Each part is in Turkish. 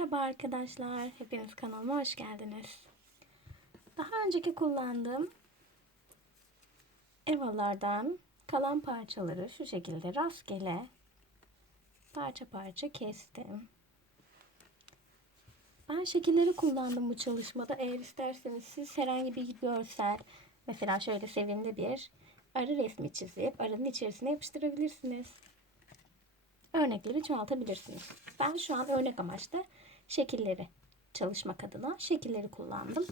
Merhaba arkadaşlar. Hepiniz kanalıma hoş geldiniz. Daha önceki kullandığım evalardan kalan parçaları şu şekilde rastgele parça parça kestim. Ben şekilleri kullandım bu çalışmada. Eğer isterseniz siz herhangi bir görsel, mesela şöyle sevimli bir arı resmi çizip arının içerisine yapıştırabilirsiniz. Örnekleri çoğaltabilirsiniz. Ben şu an örnek amaçlı şekilleri çalışmak adına şekilleri kullandım.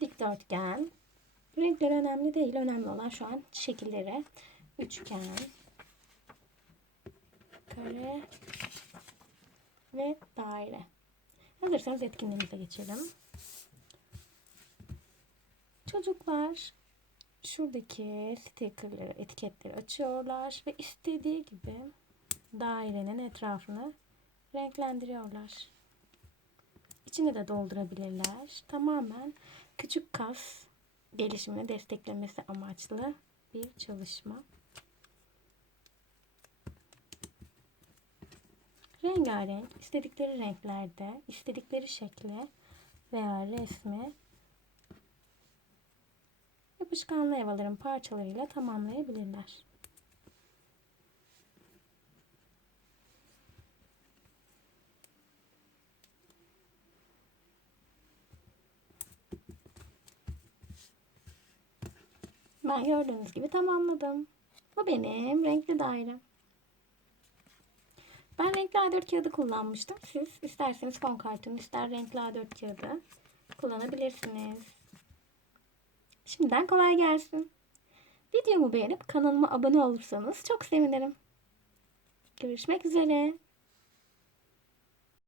Dikdörtgen. Renkler önemli değil. Önemli olan şu an şekilleri. Üçgen. Kare. Ve daire. Hazırsanız etkinliğimize geçelim. Çocuklar şuradaki stickerları, etiketleri açıyorlar ve istediği gibi dairenin etrafını renklendiriyorlar. İçine de doldurabilirler. Tamamen küçük kas gelişimini desteklemesi amaçlı bir çalışma. Rengarenk, istedikleri renklerde, istedikleri şekle veya resmi yapışkanlı evaların parçalarıyla tamamlayabilirler. Ben gördüğünüz gibi tamamladım. Bu benim renkli dairem. Ben renkli A4 kağıdı kullanmıştım. Siz isterseniz fon kartonu, ister renkli A4 kağıdı kullanabilirsiniz. Şimdiden kolay gelsin. Videomu beğenip kanalıma abone olursanız çok sevinirim. Görüşmek üzere.